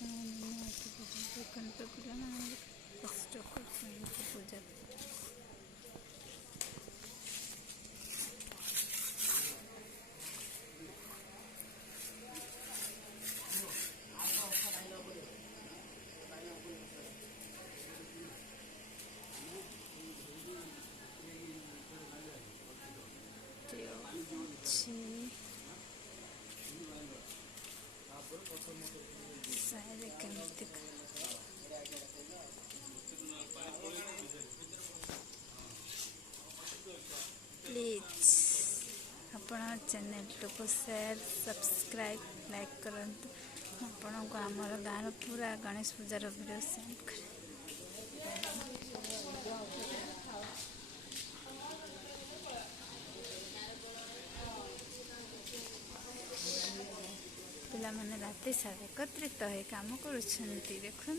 ଦେଖନ୍ତୁ ପିଲାମାନେ କଷ୍ଟ କରୁଛନ୍ତି ପୂଜା। सारे केमती प्लीज आपण चैनल को शेयर सब्सक्राइब लाइक करंतु। आपण को आमर गाँव पूरा गणेश पूजार वीडियो सेंड कर पिला माने राति सारा एकत्रित है काम कर देखु।